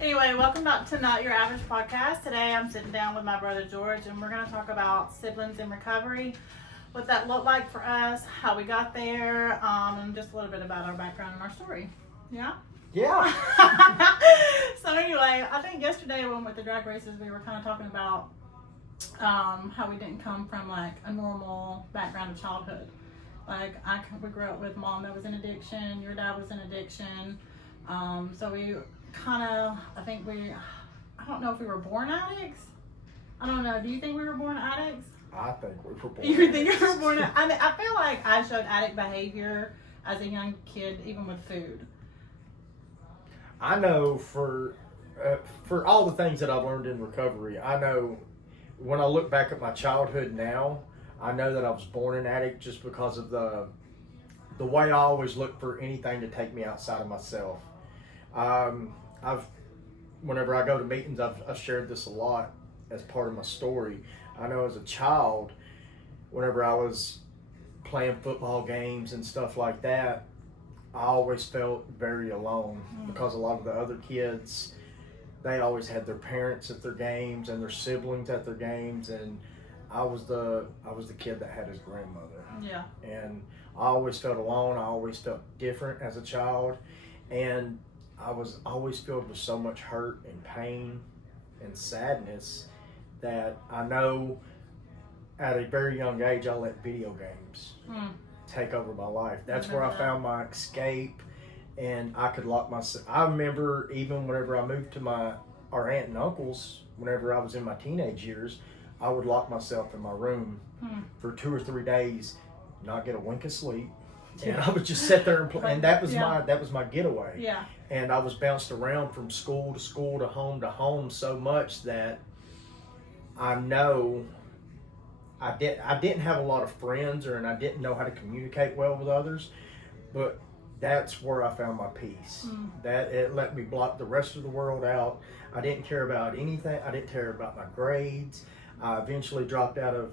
Anyway, welcome back to Not Your Average Podcast. Today I'm sitting down with my brother George, and we're going to talk about siblings in recovery, what that looked like for us, how we got there, and just a little bit about our background and our story. Yeah? Yeah. So anyway, I think yesterday when we went with the drag races, we were kind of talking about how we didn't come from like a normal background of childhood. Like we grew up with mom that was in addiction, your dad was in addiction. So we kind of, I don't know if we were born addicts. I don't know. Do you think we were born addicts? I think we were born You think we were born I feel like I showed addict behavior as a young kid, even with food. I know for all the things that I've learned in recovery, I know when I look back at my childhood now, I know that I was born an addict just because of the way I always look for anything to take me outside of myself. Whenever I go to meetings, I've shared this a lot as part of my story. I know as a child, whenever I was playing football games and stuff like that, I always felt very alone because a lot of the other kids, they always had their parents at their games and their siblings at their games, and I was the kid that had his grandmother. Yeah. And I always felt alone. I always felt different as a child, and I was always filled with so much hurt and pain and sadness that I know at a very young age I let video games take over my life. That's where I found my escape, and I could lock myself. I remember even whenever I moved to our aunt and uncle's, whenever I was in my teenage years, I would lock myself in my room for 2 or 3 days, not get a wink of sleep. And I would just sit there and play, and that was my getaway. Yeah. And I was bounced around from school to home so much that I know I didn't have a lot of friends, and I didn't know how to communicate well with others, but that's where I found my peace. That it let me block the rest of the world out. I didn't care about anything. I didn't care about my grades. I eventually dropped out of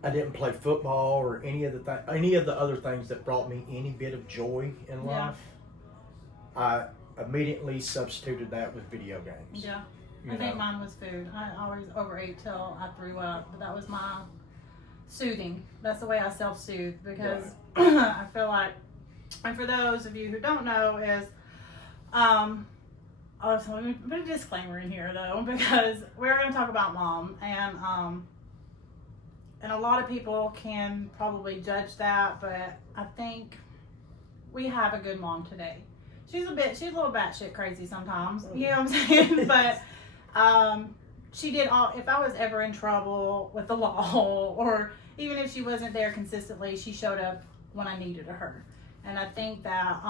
I didn't play football or any of the other things that brought me any bit of joy in life. I immediately substituted that with video games. Yeah. I think mine was food. I always overate till I threw up, but that was my soothing. That's the way I self-soothe, because I feel like, and for those of you who don't know, is also, let me put a disclaimer in here though, because we're going to talk about mom, and a lot of people can probably judge that, but I think we have a good mom today. She's a little batshit crazy sometimes, you know what I'm saying? But she did all, if I was ever in trouble with the law, or even if she wasn't there consistently, she showed up when I needed her. And I think that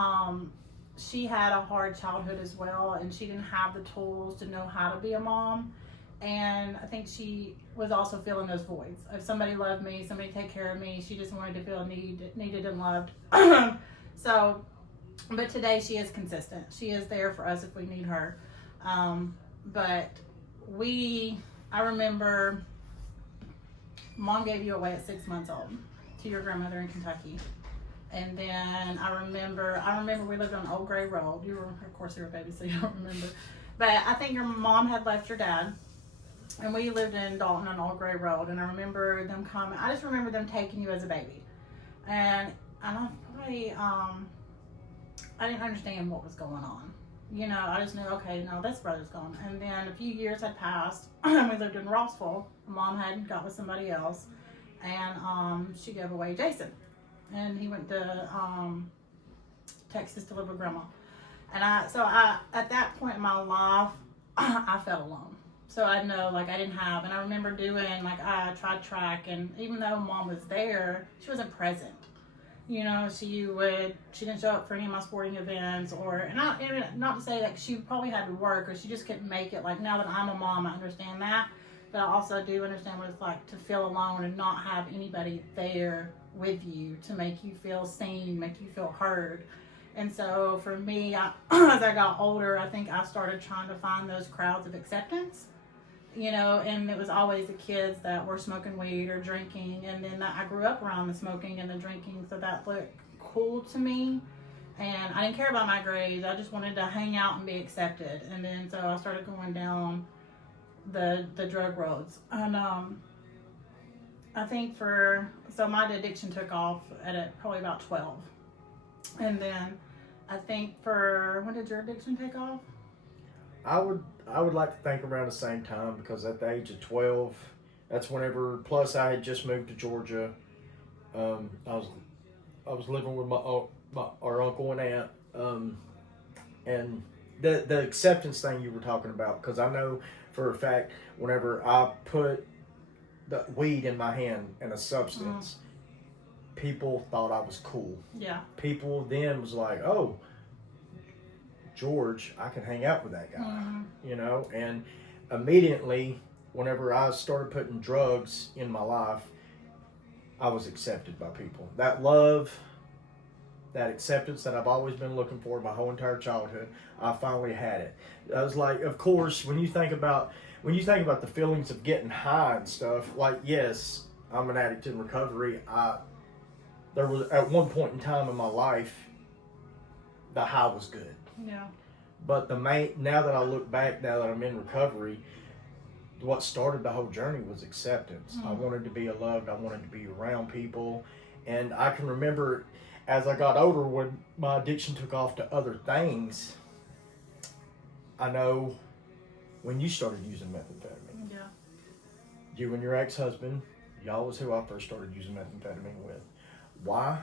she had a hard childhood as well, and she didn't have the tools to know how to be a mom. And I think she was also filling those voids. If somebody loved me, somebody take care of me, she just wanted to feel needed and loved. So, but today she is consistent. She is there for us if we need her. But I remember mom gave you away at 6 months old to your grandmother in Kentucky. And then I remember we lived on Old Gray Road. Of course you were a baby, so you don't remember. But I think your mom had left your dad, and we lived in Dalton on Old Gray Road. And I remember them coming. I just remember them taking you as a baby, and I probably I didn't understand what was going on. You know, I just knew, okay, no, this brother's gone. And then a few years had passed, and we lived in Rossville. Mom had got with somebody else, and she gave away Jason. And he went to Texas to live with grandma. And I at that point in my life, I felt alone. So I know, like, I didn't have, and I remember doing, like, I tried track, and even though mom was there, she wasn't present. You know, she didn't show up for any of my sporting events, and not to say that she probably had to work, or she just couldn't make it. Like, now that I'm a mom, I understand that, but I also do understand what it's like to feel alone and not have anybody there with you to make you feel seen, make you feel heard. And so for me, as I got older, I think I started trying to find those crowds of acceptance. You know, and it was always the kids that were smoking weed or drinking, and then I grew up around the smoking and the drinking, so that looked cool to me. And I didn't care about my grades. I just wanted to hang out and be accepted. And then so I started going down the drug roads. And I think so my addiction took off at probably about 12. And then I think when did your addiction take off? I would like to think around the same time, because at the age of 12, that's whenever. Plus, I had just moved to Georgia. I was living with our uncle and aunt, and the acceptance thing you were talking about. Because I know for a fact, whenever I put the weed in my hand and a substance, people thought I was cool. Yeah. People then was like, "Oh, George, I can hang out with that guy," you know. And immediately, whenever I started putting drugs in my life, I was accepted by people. That love, that acceptance that I've always been looking for my whole entire childhood, I finally had it. I was like, of course, when you think about the feelings of getting high and stuff, like, yes, I'm an addict in recovery. There was at one point in time in my life, the high was good. Yeah. But now that I look back, now that I'm in recovery, what started the whole journey was acceptance. I wanted to be loved. I wanted to be around people. And I can remember as I got older, when my addiction took off to other things, I know when you started using methamphetamine. Yeah. You and your ex-husband, y'all was who I first started using methamphetamine with. Why?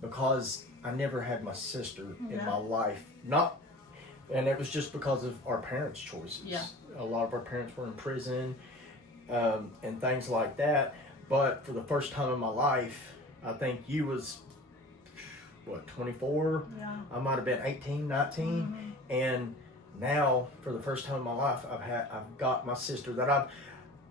Because I never had my sister in my life. And it was just because of our parents' choices. Yeah. A lot of our parents were in prison, and things like that. But for the first time in my life, I think you was, 24? Yeah. I might have been 18, 19. And now, for the first time in my life, I've got my sister that I've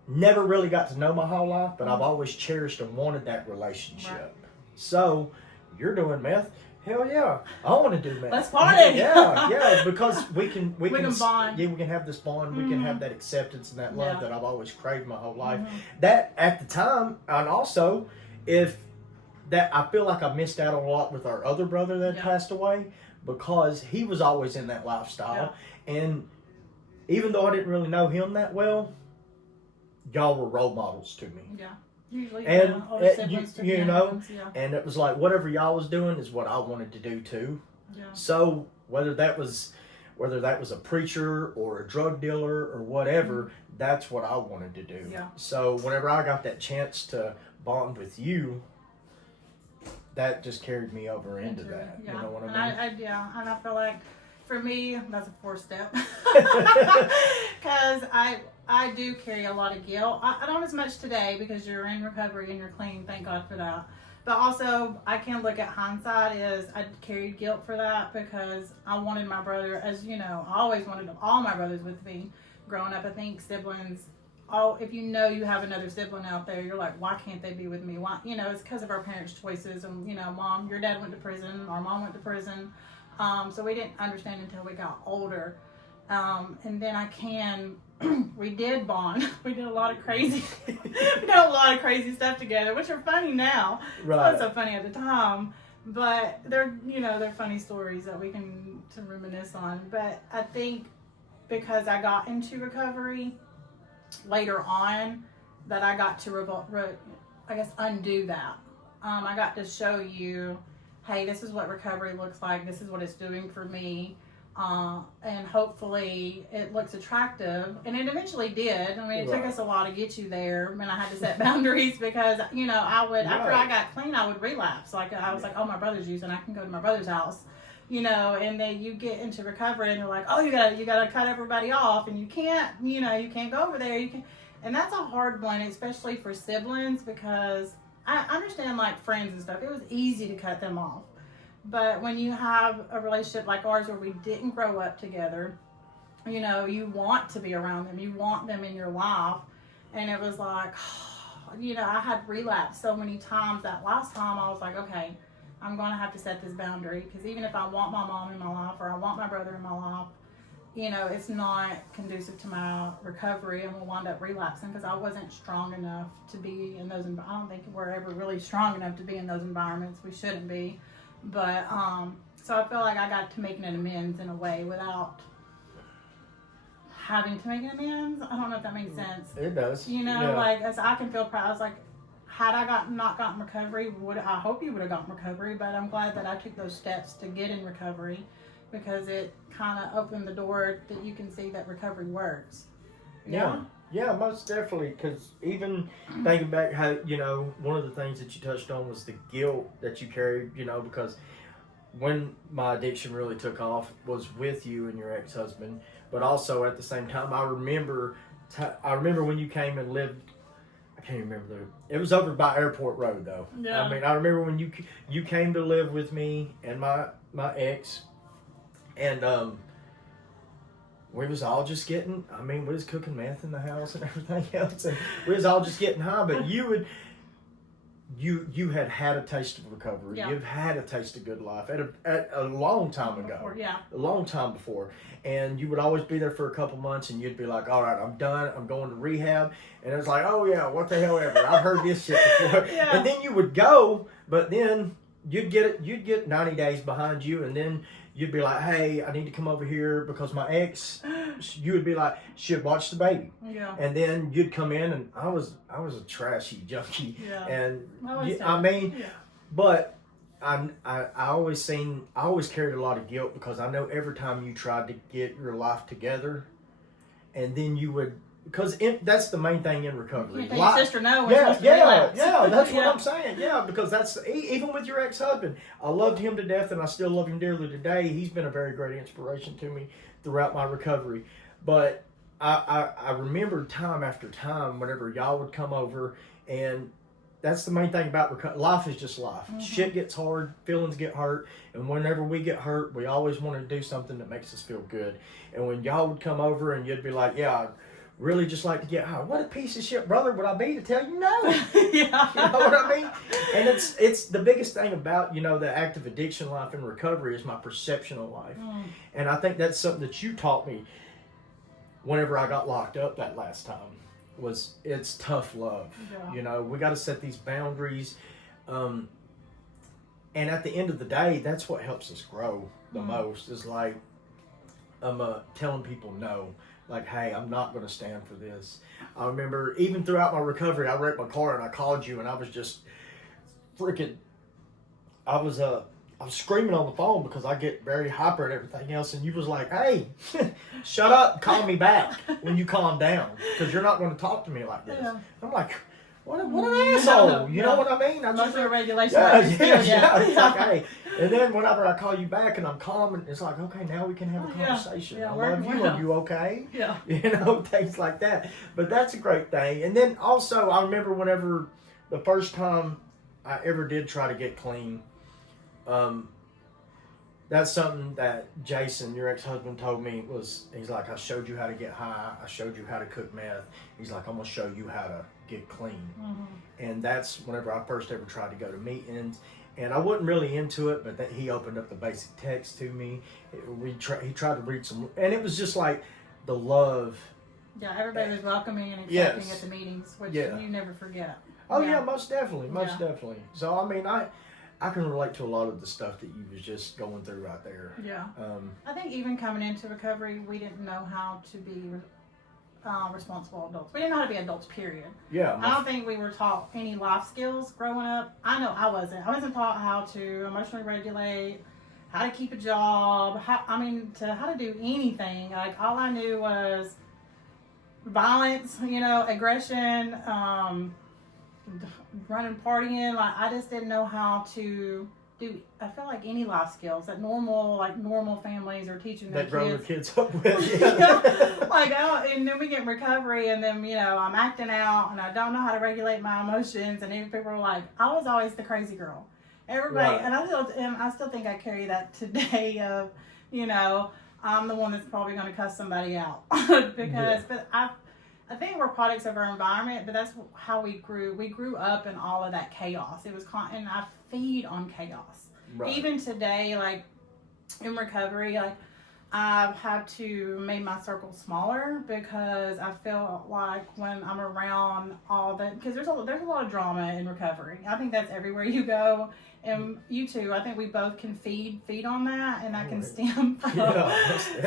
never really got to know my whole life, but I've always cherished and wanted that relationship. Right. So, you're doing meth. Hell yeah, I want to do meth. Let's party. Yeah, because we can bond. Yeah, we can have this bond. We can have that acceptance and that love that I've always craved my whole life. That at the time, and also I feel like I missed out on a lot with our other brother that passed away, because he was always in that lifestyle, and even though I didn't really know him that well, y'all were role models to me. Yeah. Usually, and you know, and it was like whatever y'all was doing is what I wanted to do too. Yeah. So whether that was a preacher or a drug dealer or whatever, that's what I wanted to do. Yeah. So whenever I got that chance to bond with you, that just carried me over into that. Yeah. You know what I mean? And I feel like for me, that's a 4-step. Because I do carry a lot of guilt. I don't as much today because you're in recovery and you're clean. Thank God for that. But also, I can look at hindsight as I carried guilt for that because I wanted my brother, as you know, I always wanted all my brothers with me. Growing up, I think siblings, if you know you have another sibling out there, you're like, why can't they be with me? Why? You know, it's because of our parents' choices. And, you know, your dad went to prison, our mom went to prison. So we didn't understand until we got older. And then we did bond. We did a lot of crazy stuff together, which are funny now. Right. Not so funny at the time, but they're funny stories that we can to reminisce on. But I think because I got into recovery later on, that I got to undo that. I got to show you, hey, this is what recovery looks like. This is what it's doing for me. And hopefully it looks attractive. And it eventually did. I mean, it took us a while to get you there. And I had to set boundaries because, after I got clean, I would relapse. Like, I was like, oh, my brother's using, I can go to my brother's house. And then you get into recovery and they're like, oh, you gotta cut everybody off and you can't go over there. And that's a hard one, especially for siblings, because I understand like friends and stuff. It was easy to cut them off. But when you have a relationship like ours where we didn't grow up together, you want to be around them. You want them in your life. And it was like, I had relapsed so many times. That last time I was like, okay, I'm going to have to set this boundary. Because even if I want my mom in my life or I want my brother in my life, it's not conducive to my recovery. I'm going to wind up relapsing because I wasn't strong enough to be in those. I don't think we're ever really strong enough to be in those environments. We shouldn't be. But So I feel like I got to making an amends in a way without having to make an amends. I don't know if that makes sense. It does. You know, Yeah. like, as I can feel proud. I was like, had I not gotten recovery, I hope you would have gotten recovery, but I'm glad that I took those steps to get in recovery, because it kind of opened the door that you can see that recovery works. Yeah. Yeah, most definitely. Because even thinking back, how, you know, one of the things that you touched on was the guilt that you carried, you know, because when my addiction really took off was with you and your ex-husband, but also at the same time, I remember when you came and lived. I can't remember it was over by Airport Road though. Yeah. I mean, I remember when you came to live with me and my ex, and we was all just getting. I mean, we was cooking meth in the house and everything else, and we was all just getting high. But you had a taste of recovery. Yeah. You've had a taste of good life at a long time ago. Before, yeah. A long time before. And you would always be there for a couple months, and you'd be like, all right, I'm done. I'm going to rehab. And it's like, oh, yeah, what the hell ever. I've heard this shit before. Yeah. And then you would go, but then you'd get 90 days behind you, and then you'd be like, hey, I need to come over here because my ex, you would be like, should watch the baby. Yeah. And then you'd come in, and I was a trashy junkie. Yeah. And I mean, yeah. but I always carried a lot of guilt, because I know every time you tried to get your life together, and then you would, because that's the main thing in recovery. You can't tell your sister no when Yeah, she wants to yeah, relax. that's what Yeah. I'm saying. Yeah, because that's even with your ex-husband, I loved him to death, and I still love him dearly today. He's been a very great inspiration to me throughout my recovery. But I remember time after time whenever y'all would come over, and that's the main thing about recovery. Life is just life. Mm-hmm. Shit gets hard, feelings get hurt, and whenever we get hurt, we always want to do something that makes us feel good. And when y'all would come over, and you'd be like, yeah, I'd really just like to get high. What a piece of shit brother would I be to tell you no? Yeah. You know what I mean? And it's the biggest thing about, you know, the active addiction life and recovery is my perception of life. And I think that's something that you taught me whenever I got locked up that last time. It's tough love. Yeah. You know, we got to set these boundaries. And at the end of the day, that's what helps us grow the most, is like, telling people no. Like, hey, I'm not going to stand for this. I remember even throughout my recovery, I wrecked my car and I called you, and I was just freaking, I was screaming on the phone because I get very hyper and everything else, and you was like, hey, shut up and call me back when you calm down, because you're not going to talk to me like this. Yeah. I'm like, what an asshole. You know what I mean? I Most of the regulation. yeah. It's like, hey. And then whenever I call you back and I'm calm, and it's like, okay, now we can have a Yeah. conversation. Yeah, I we're- love you. we're- Are you okay? Yeah. You know, things like that. But that's a great thing. And then also, I remember whenever the first time I ever did try to get clean, that's something that Jason, your ex-husband, told me he's like, I showed you how to get high. I showed you how to cook meth. He's like, I'm going to show you how to get clean. Mm-hmm. And that's whenever I first ever tried to go to meetings. And I wasn't really into it, but he opened up the basic text to me. He tried to read some, and it was just like the love. Yeah, everybody was welcoming and accepting Yes. at the meetings, which Yeah. you never forget. Oh yeah, most definitely. Yeah. So I mean, I can relate to a lot of the stuff that you was just going through right there. Yeah. I think even coming into recovery, we didn't know how to be responsible adults. We didn't know how to be adults, period. Yeah. I don't think we were taught any life skills growing up. I know I wasn't. I wasn't taught how to emotionally regulate, how to keep a job, how to do anything. Like, all I knew was violence, aggression, running, partying. Like, I just didn't know how to do, I feel like, any life skills that normal families are teaching their that grow their kids. kids up with. And then we get in recovery, and then, I'm acting out, and I don't know how to regulate my emotions, and even people are like, I was always the crazy girl. Everybody, Right. and I still think I carry that today of, I'm the one that's probably going to cuss somebody out. But I think we're products of our environment, but that's how we grew. We grew up in all of that chaos. It was, and I feed on chaos. Right. Even today, like, in recovery, like, I've had to make my circle smaller because I feel like when I'm around all the, because there's a lot of drama in recovery. I think that's everywhere you go, and you too. I think we both can feed on that, and that can stem from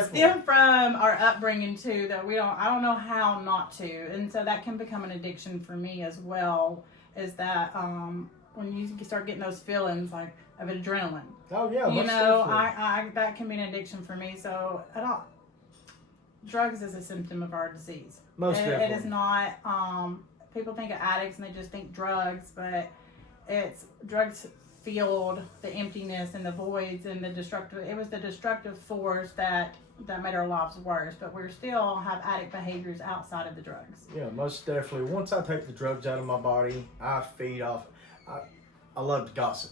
stem from our upbringing too. That I don't know how not to, and so that can become an addiction for me as well. Is that when you start getting those feelings like of adrenaline. Oh yeah, you know, I that can be an addiction for me. So drugs is a symptom of our disease. Most definitely. It is not. People think of addicts and they just think drugs, but it's drugs filled the emptiness and the voids and the destructive. It was the destructive force that made our lives worse. But we still have addict behaviors outside of the drugs. Yeah, most definitely. Once I take the drugs out of my body, I feed off. I love to gossip.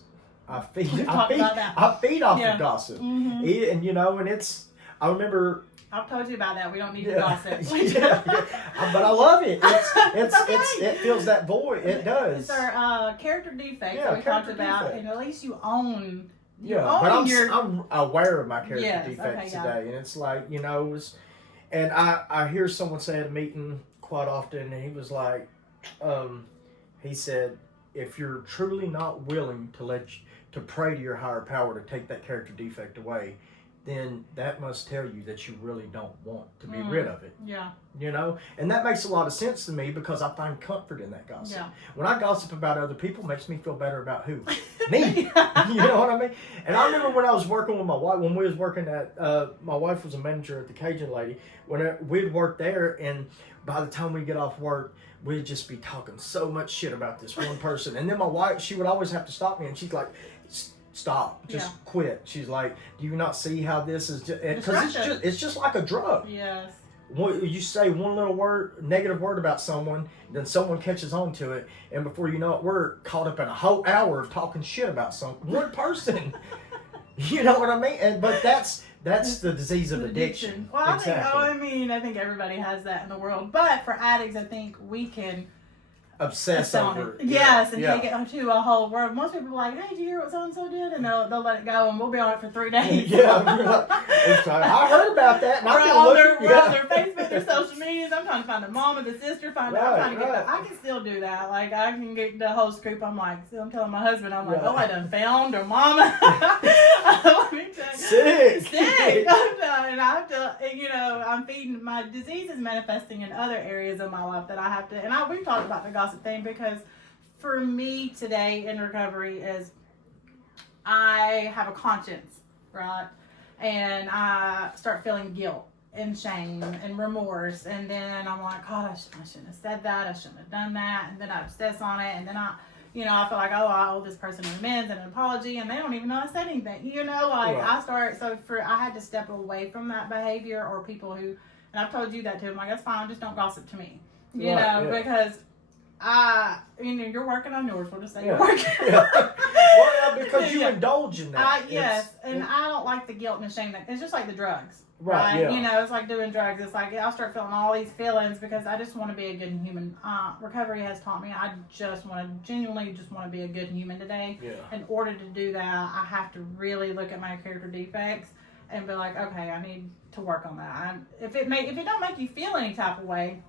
I feed off of gossip. Mm-hmm. And and it's, I remember. I've told you about that. We don't need to gossip. But I love it. It fills that void. It does. It's our character defect that we talked about, and at least you own. I'm aware of my character defects today, and it's like and I hear someone say at a meeting quite often, and he was like, he said, if you're truly not willing to pray to your higher power to take that character defect away, then that must tell you that you really don't want to be rid of it. Yeah. And that makes a lot of sense to me because I find comfort in that gossip. Yeah. When I gossip about other people, it makes me feel better about who? Me. You know what I mean? And I remember when I was working with my wife, when we was working at, my wife was a manager at the Cajun Lady, when we'd work there, and by the time we get off work, we'd just be talking so much shit about this one person. And then my wife, she would always have to stop me, and she's like, stop, just quit. She's like, do you not see how this is just, because it's just like a drug. Yes. You say one little negative word about someone, then someone catches on to it, and before you know it, we're caught up in a whole hour of talking shit about one person. You know what I mean? But that's the disease of addiction. Well, I think everybody has that in the world, but for addicts, I think we can obsess over it. Yes, and take it to a whole world. Most people are like, hey, did you hear what so-and-so did? And they'll let it go, and we'll be on it for 3 days. Yeah, I heard about that. And we're on their Facebook, their social medias. I'm trying to find the mom or the sister. I'm trying to get I can still do that. Like, I can get the whole scoop. I'm telling my husband, I done found her mama. Let me tell you. Sick. And I have to, I'm feeding, my disease is manifesting in other areas of my life that I have to, and we've talked about the gossip thing, because for me today in recovery is I have a conscience, right? And I start feeling guilt and shame and remorse, and then I'm like, God, I shouldn't have said that, I shouldn't have done that, and then I obsess on it, and then I feel like, I owe this person an amends and an apology, and they don't even know I said anything, I had to step away from that behavior, or people who, and I've told you that too, I'm like, that's fine, just don't gossip to me, because you're working on yours. We'll just say you're working. Well, because you indulge in that. Yes, and I don't like the guilt and the shame. It's just like the drugs, right? Yeah. It's like doing drugs. It's like I'll start feeling all these feelings because I just want to be a good human. Recovery has taught me I genuinely want to be a good human today. Yeah. In order to do that, I have to really look at my character defects and be like, okay, I need to work on that. If it don't make you feel any type of way,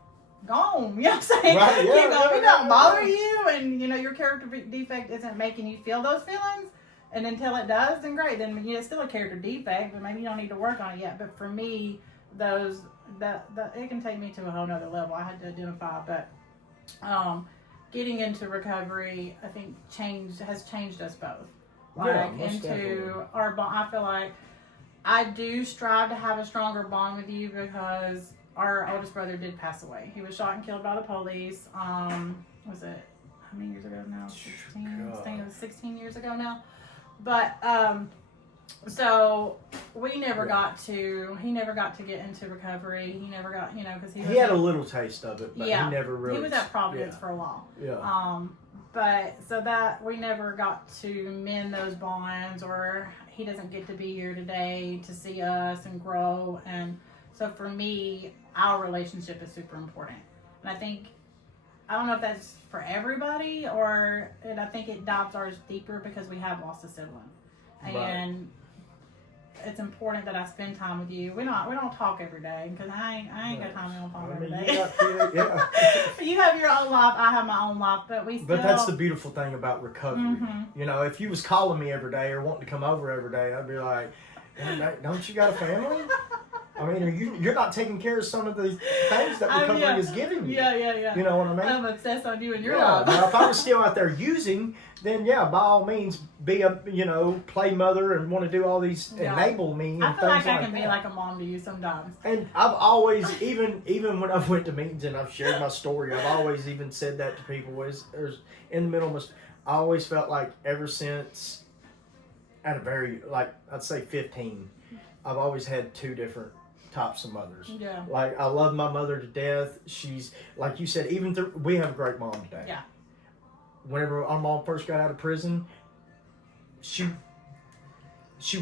gone. You know what I'm saying? Right, if it don't bother you, and your character defect isn't making you feel those feelings, and until it does, then great. Then it's still a character defect, but maybe you don't need to work on it yet. But for me, it can take me to a whole nother level. I had to identify, but getting into recovery, I think has changed us both. Into our bond. I feel like I do strive to have a stronger bond with you because our oldest brother did pass away. He was shot and killed by the police. Was it, how many years ago now? 16? I think it was 16 years ago now. But, so he never got to get into recovery. He never got, because he had a little taste of it, but he never really. He was at Providence for a while. Yeah. But so that we never got to mend those bonds, or he doesn't get to be here today to see us and grow. And so for me, our relationship is super important. And I don't know if that's for everybody, and I think it dives ours deeper because we have lost a sibling. And it's important that I spend time with you. We don't talk every day because I ain't got time on the phone every day. Yeah. You have your own life. I have my own life, but we still. But that's the beautiful thing about recovery. Mm-hmm. You know, if you was calling me every day or wanting to come over every day, I'd be like, don't you got a family? I mean, you're not taking care of some of the things that recovery is giving you. Yeah. You know what I mean? I'm obsessed on you and your life. Now, if I was still out there using, then by all means, be a play mother and want to do all these enable me. And I feel like I things can be like a mom to you sometimes. And I've always, even when I've went to meetings and I've shared my story, I've always even said that to people. Is in the middle of, I always felt like ever since, at a very I'd say 15, I've always had two different types of mothers. Yeah. Like, I love my mother to death. She's, like you said, we have a great mom today. Yeah. Whenever our mom first got out of prison, she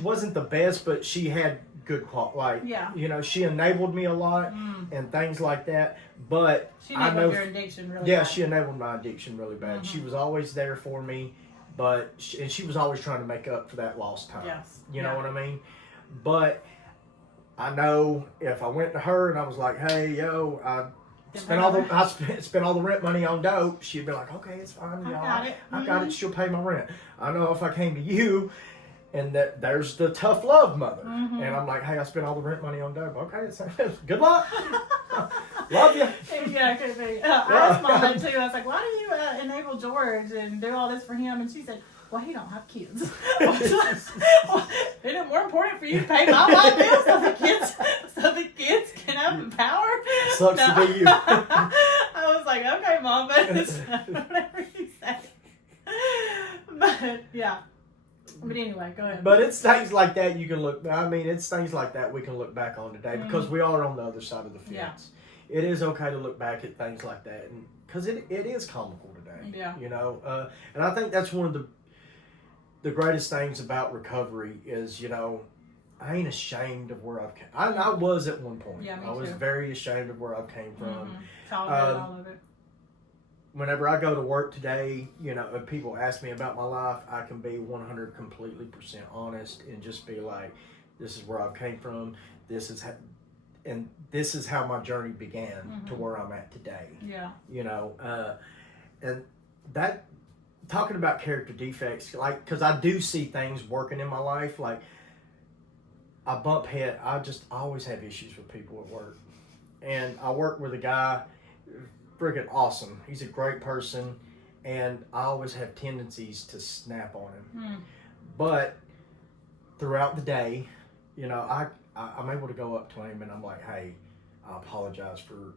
wasn't the best, but she had good quality. She enabled me a lot and things like that. But she enabled your addiction really bad. She enabled my addiction really bad. Mm-hmm. She was always there for me, but she was always trying to make up for that lost time. Yes. You know what I mean? But I know if I went to her and I was like, "Hey, yo, I spent all the rent money on dope," she'd be like, "Okay, it's fine, y'all. I got it. She'll pay my rent." I know if I came to you, and there's the tough love mother, and I'm like, "Hey, I spent all the rent money on dope. Okay, it's good luck. Love you." Yeah, could be. I asked Mom that too. I was like, "Why do you enable George and do all this for him?" And she said, "Well, he don't have kids. Isn't it more important for you to pay my light bill so the kids can have the power?" Sucks to be you. I was like, "Okay, Mom, but it's whatever you say." But yeah. But anyway, go ahead. But it's things like that you can look. I mean, it's things like that we can look back on today because we are on the other side of the fence. Yeah. It is okay to look back at things like that, and because it is comical today. Yeah. And I think that's one of the greatest things about recovery is, I ain't ashamed of where I've came. I was at one point. Yeah, me I was too. very ashamed of where I came from. All of it. Whenever I go to work today, if people ask me about my life, I can be 100% completely honest and just be like, this is where I came from. This is how my journey began to where I'm at today. Yeah. And that, talking about character defects, because I do see things working in my life, I bump head. I always have issues with people at work. And I work with a guy, friggin' awesome. He's a great person, and I always have tendencies to snap on him. But throughout the day, I'm able to go up to him and I'm like, "Hey, I apologize for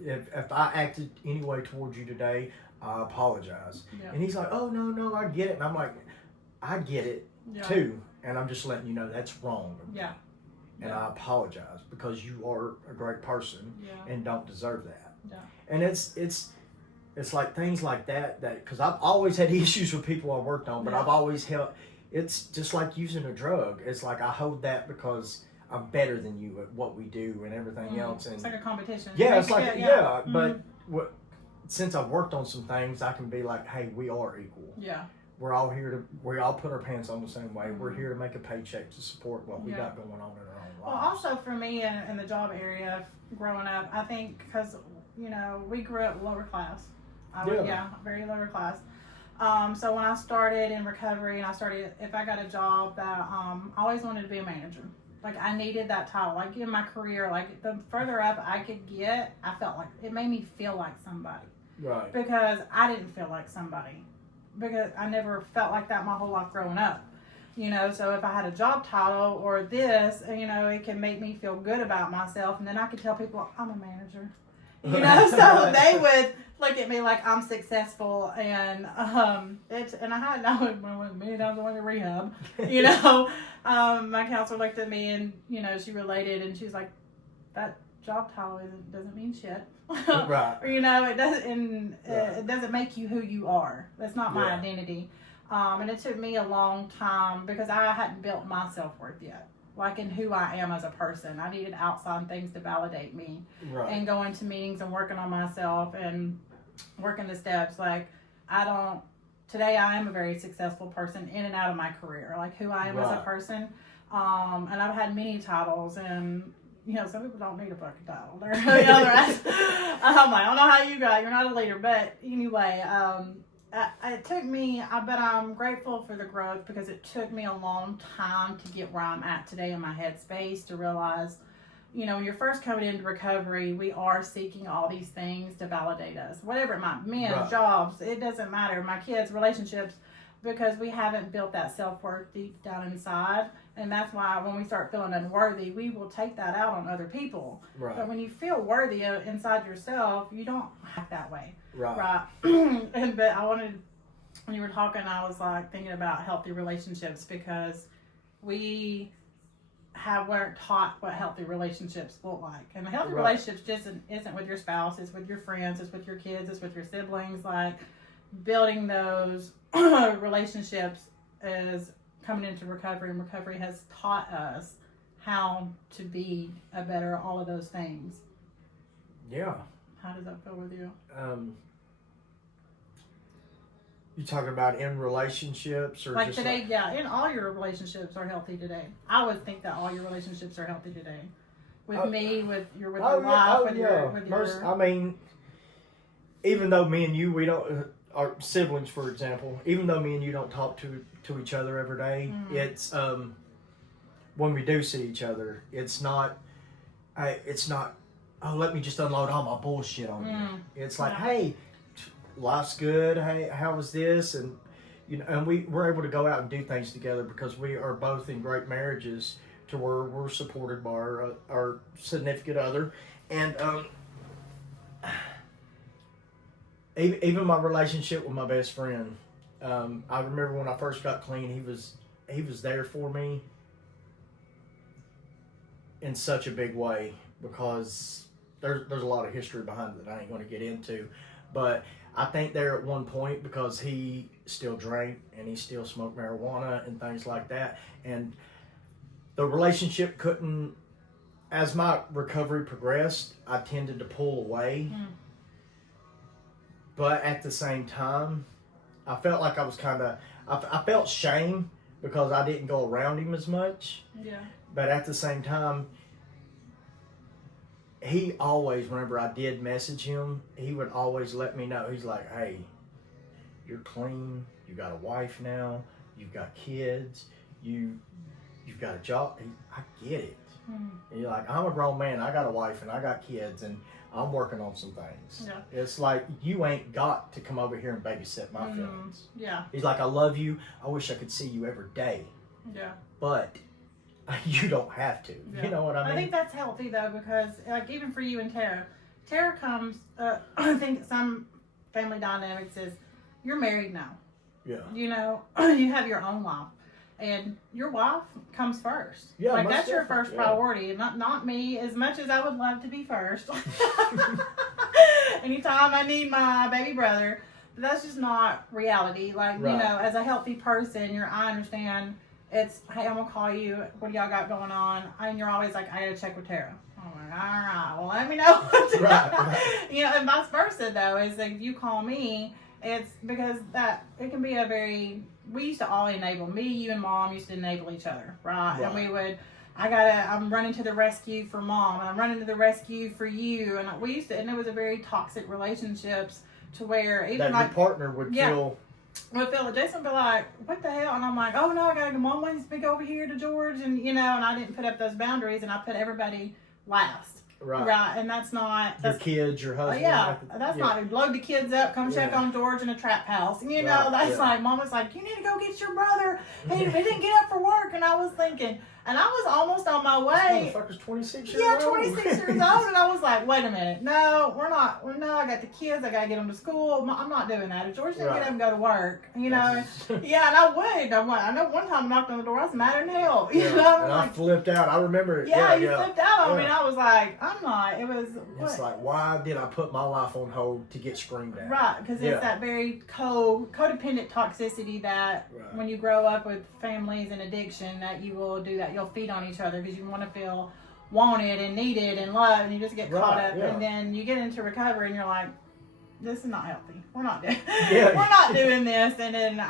if I acted any way towards you today, I apologize." Yeah. And he's like, "Oh, no, I get it." And I'm like, "I get it too, and I'm just letting you know that's wrong." Yeah. And I apologize because you are a great person and don't deserve that. Yeah. And it's like things like that because I've always had issues with people I worked on, but I've always held. It's just like using a drug. It's like I hold that because I'm better than you at what we do and everything else. And it's like a competition. Yeah, it's like but since I've worked on some things, I can be like, "Hey, we are equal. Yeah. We all put our pants on the same way. We're here to make a paycheck to support what we got going on in our own lives." Well, also for me in the job area, growing up, I think because we grew up lower class. Very lower class. So when I started in recovery and if I got a job that I always wanted to be a manager. Like I needed that title. Like in my career, like the further up I could get, I felt like it made me feel like somebody. Right. Because I didn't feel like somebody. Because I never felt like that my whole life growing up. So if I had a job title or this, it can make me feel good about myself, and then I could tell people I'm a manager. So they would look at me like I'm successful, and and I had many times I went to rehab. My counselor looked at me and she related, and she was like, "That job title doesn't mean shit." Right. Or, it doesn't it doesn't make you who you are. That's not my identity. And it took me a long time because I hadn't built my self-worth yet. Like in who I am as a person. I needed outside things to validate me. Right. And going to meetings and working on myself and working the steps. Today I am a very successful person in and out of my career. Like who I am as a person. And I've had many titles, and some people don't need a fucking title. They're I'm like, I don't know how you got. You're not a leader, but anyway, it took me. But I'm grateful for the growth because it took me a long time to get where I'm at today in my headspace to realize, when you're first coming into recovery, we are seeking all these things to validate us, whatever it might be, men, Right. jobs, it doesn't matter. My kids, relationships, because we haven't built that self-worth deep down inside. And that's why when we start feeling unworthy, we will take that out on other people. Right. But when you feel worthy inside yourself, you don't act that way. Right. But I wanted, when you were talking, I was like thinking about healthy relationships because we weren't taught what healthy relationships look like. And a healthy relationships just isn't with your spouse, it's with your friends, it's with your kids, it's with your siblings. Like building those relationships is coming into recovery, and recovery has taught us how to be a better all of those things. Yeah. How does that feel with you? You talking about in relationships or like just today? Yeah, in all your relationships are healthy today. I would think that all your relationships are healthy today. With me, with your wife, I mean, even though me and you, we don't, our siblings, for example, even though me and you don't talk to each other every day, it's when we do see each other, it's not, oh, let me just unload all my bullshit on you. It's like, hey, life's good. Hey, how was this? And and we're able to go out and do things together because we are both in great marriages to where we're supported by our significant other, and even my relationship with my best friend. I remember when I first got clean, he was there for me in such a big way because there's a lot of history behind it that I ain't going to get into, but I think there at one point because he still drank and he still smoked marijuana and things like that, and the relationship couldn't. As my recovery progressed, I tended to pull away, but at the same time, I felt like I was I felt shame because I didn't go around him as much. Yeah. But at the same time, he always, whenever I did message him, he would always let me know. He's like, hey, you're clean. You got a wife now. You've got kids. You've got a job. I get it. And you're like, I'm a grown man. I got a wife and I got kids and I'm working on some things. Yeah. It's like, you ain't got to come over here and babysit my feelings. Yeah. He's like, I love you. I wish I could see you every day. Yeah. But you don't have to. Yeah. You know what I mean? I think that's healthy though, because like even for you and Tara comes. I think some family dynamics is you're married now. Yeah. You have your own life, and your wife comes first. Yeah, like most that's your definitely, first priority, and not me. As much as I would love to be first, anytime I need my baby brother, but that's just not reality. Like Right. as a healthy person, I understand. It's, hey, I'm gonna call you. What do y'all got going on? And you're always like, I gotta check with Tara. I'm like, all right, well, let me know what to Right. and vice versa though. Is like if you call me, it's because that it can be we used to all enable me, you and mom used to enable each other, right? And we would. I'm running to the rescue for mom, and I'm running to the rescue for you, and we used to, and it was a very toxic relationships to where even that like your partner would feel. Well, Jason would be like, what the hell? And I'm like, oh no, I gotta go. Mom wants to go over here to George, and and I didn't put up those boundaries, and I put everybody last. Right. And that's not Your kids, your husband. That's not load the kids up, come check on George in a trap house. That's like mom was like, you need to go get your brother. He didn't get up for work, and I was thinking, and I was almost on my way. This motherfucker's 26 years old. 26 years old, and I was like, wait a minute, no, we're not. I got the kids. I gotta get them to school. I'm not doing that. If George didn't get up and go to work, yeah, and I would. I know one time I knocked on the door. I was mad as hell. And I flipped out. I remember it. Yeah, you flipped out on me, and I was like, I'm not. It was. It's like, why did I put my life on hold to get screamed at? Right, because it's that very codependent toxicity that when you grow up with families and addiction, that you will do that. You'll feed on each other because you want to feel wanted and needed and loved, and you just get caught up. And then you get into recovery, and you're like, this is not healthy. We're not doing, Yeah. we're not doing this. And then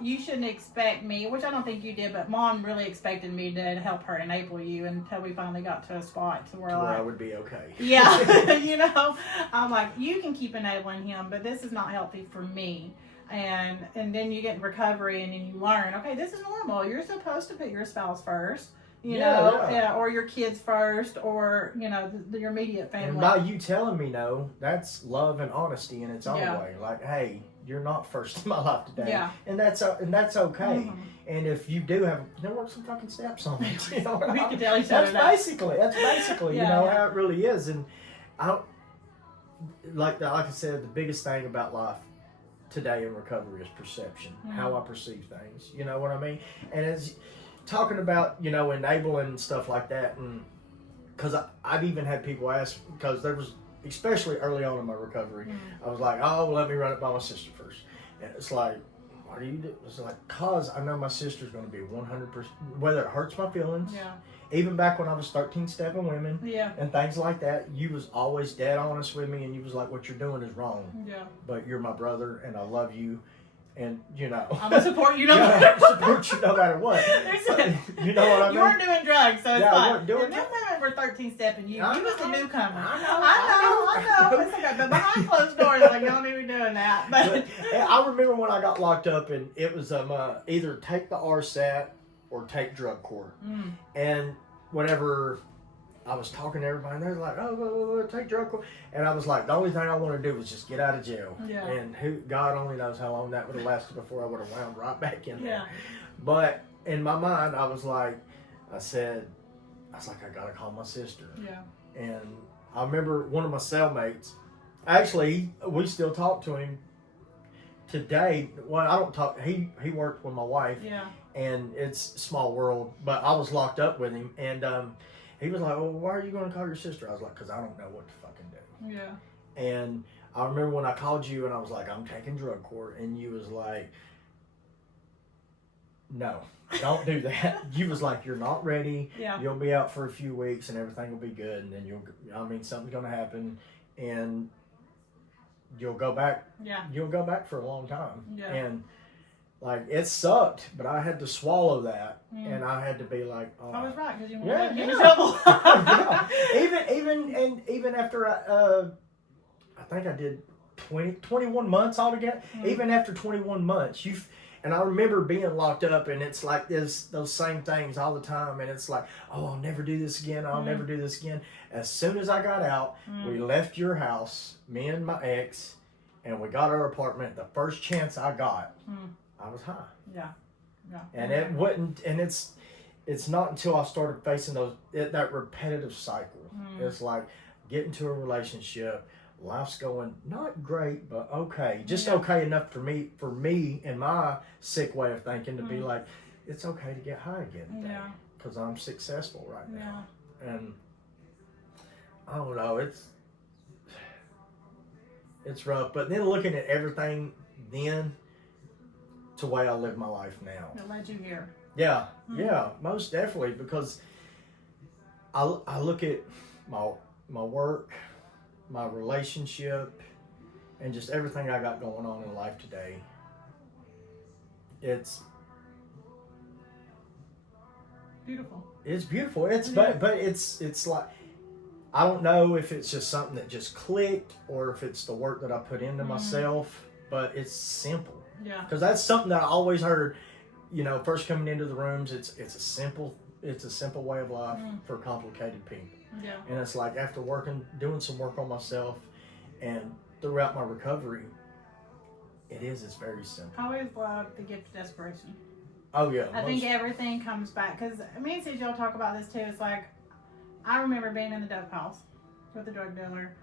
you shouldn't expect me, which I don't think you did, but Mom really expected me to help her enable you until we finally got to a spot to where I would be okay. Yeah, you know, I'm like, you can keep enabling him, but this is not healthy for me. And then you get in recovery, and then you learn, okay, this is normal. You're supposed to put your spouse first, you know, yeah, or your kids first, or, you know, your immediate family. And by you telling me no, that's love and honesty in its own way. Like, hey, you're not first in my life today. Yeah. And that's okay. Mm-hmm. And if you do have, there were some fucking steps on it. You know, we can tell each other that's basically, you know, how it really is. And like I said, the biggest thing about life today in recovery is perception, how I perceive things. You know what I mean? And it's talking about, you know, enabling stuff like that. And because I've even had people ask, because there was, especially early on in my recovery, I was like, oh, well, let me run it by my sister first. And it's like, why do you do? It's like, because I know my sister's going to be 100%, whether it hurts my feelings. Yeah. Even back when I was 13-stepping women, yeah, and things like that, you was always dead honest with me, and you was like, what you're doing is wrong. Yeah. But you're my brother, and I love you, and you know. I'm gonna support you no matter matter what. support you no matter what. You know what I mean? You weren't doing drugs, so it's fine. And then women were 13-stepping you. You was the newcomer. I know. It's okay, but behind closed doors, like, y'all need to be doing that. But I remember when I got locked up, and it was either take the RSAT or take drug court. And whenever I was talking to everybody, and they were like, oh, take drug court. And I was like, the only thing I want to do is just get out of jail. Yeah. And God only knows how long that would have lasted before I would have wound right back in there. Yeah. But in my mind, I was like, I got to call my sister. Yeah. And I remember one of my cellmates, actually, we still talk to him today. Well, I don't talk, he worked with my wife. Yeah. And it's a small world, but I was locked up with him, and he was like, well, why are you going to call your sister? I was like, because I don't know what to fucking do. Yeah. And I remember when I called you, and I was like, I'm taking drug court, and you was like, no, don't do that. You was like, you're not ready. Yeah. You'll be out for a few weeks, and everything will be good, and then something's going to happen, and you'll go back. Yeah. You'll go back for a long time. Yeah. And like, it sucked, but I had to swallow that, and I had to be like, oh. I was right, because you wanted to get in trouble. Yeah. Even after I think I did 21 months altogether. Even after 21 months, and I remember being locked up, and it's like those same things all the time, and it's like, oh, I'll never do this again. I'll never do this again. As soon as I got out, we left your house, me and my ex, and we got our apartment. The first chance I got, I was high. Yeah. Yeah. And it wouldn't, and it's not until I started facing that repetitive cycle. It's like get into a relationship, life's going not great, but okay, just okay enough for me in my sick way of thinking to be like, it's okay to get high again today because I'm successful right now. And I don't know, it's rough, but then looking at everything then to the way I live my life now. It led you here. Yeah, yeah, most definitely, because I look at my work, my relationship, and just everything I got going on in life today. It's beautiful. It's beautiful. But it's like, I don't know if it's just something that just clicked or if it's the work that I put into myself, but it's simple. Yeah. Because that's something that I always heard, first coming into the rooms, it's a simple way of life for complicated people. Yeah. And it's like after doing some work on myself and throughout my recovery, it's very simple. I always love the gift of desperation. Oh yeah. I think everything comes back, because me and CJ will talk about this too. It's like, I remember being in the dope house with a drug dealer,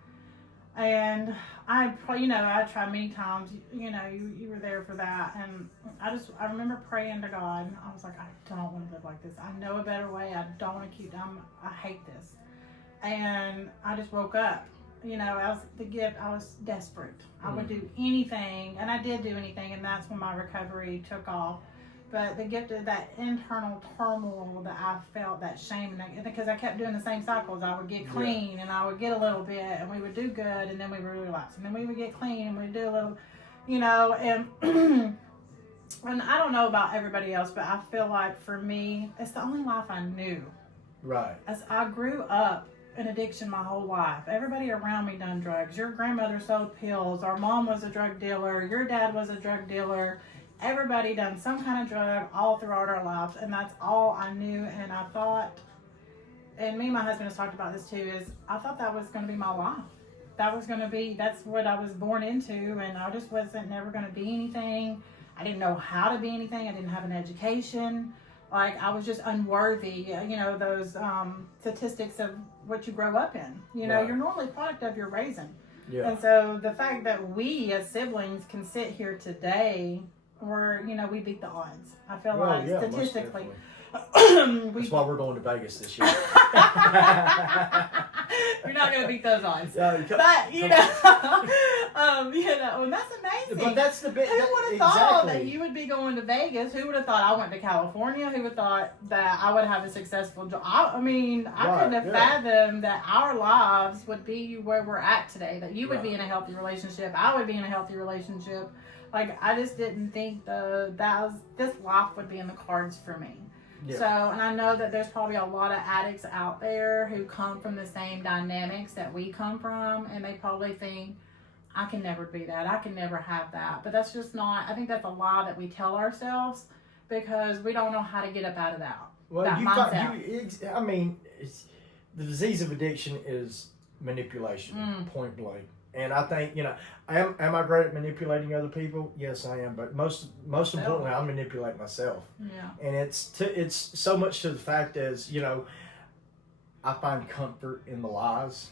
and I tried many times. You were there for that, and I remember praying to God. I was like, I don't want to live like this. I know a better way. I don't want to I hate this. And I just woke up. As the gift, I was desperate. I would do anything, and I did do anything, and that's when my recovery took off. But the gift of that internal turmoil that I felt, that shame, and because I kept doing the same cycles. I would get clean, and I would get a little bit, and we would do good, and then we would relapse, and then we would get clean, and we'd do a little, and and I don't know about everybody else, but I feel like for me, it's the only life I knew. Right. As I grew up in addiction my whole life, everybody around me done drugs. Your grandmother sold pills. Our mom was a drug dealer. Your dad was a drug dealer. Everybody done some kind of drug all throughout our lives, and that's all I knew. And I thought, and me and my husband has talked about this too, is I thought that was going to be my life. That's what I was born into, and I just wasn't never going to be anything. I didn't know how to be anything. I didn't have an education. Like, I was just unworthy. Those statistics of what you grow up in. Right. You're normally a product of your raising. Yeah. And so the fact that we as siblings can sit here today, we beat the odds. I feel like statistically. That's why we're going to Vegas this year. You're not going to beat those odds. But, and that's amazing. But that's the bit. Who would have thought that you would be going to Vegas? Who would have thought I went to California? Who would have thought that I would have a successful job? I couldn't have fathomed that our lives would be where we're at today, that you would be in a healthy relationship. I would be in a healthy relationship. Like, I just didn't think this life would be in the cards for me. Yeah. So, and I know that there's probably a lot of addicts out there who come from the same dynamics that we come from, and they probably think, I can never be that. I can never have that. But that's just not, I think that's a lie that we tell ourselves because we don't know how to get up out of that. Well, that mindset. The disease of addiction is manipulation, point blank. And I think, am I great at manipulating other people? Yes, I am. But most importantly, I manipulate myself. Yeah. And it's so much to the fact as, I find comfort in the lies.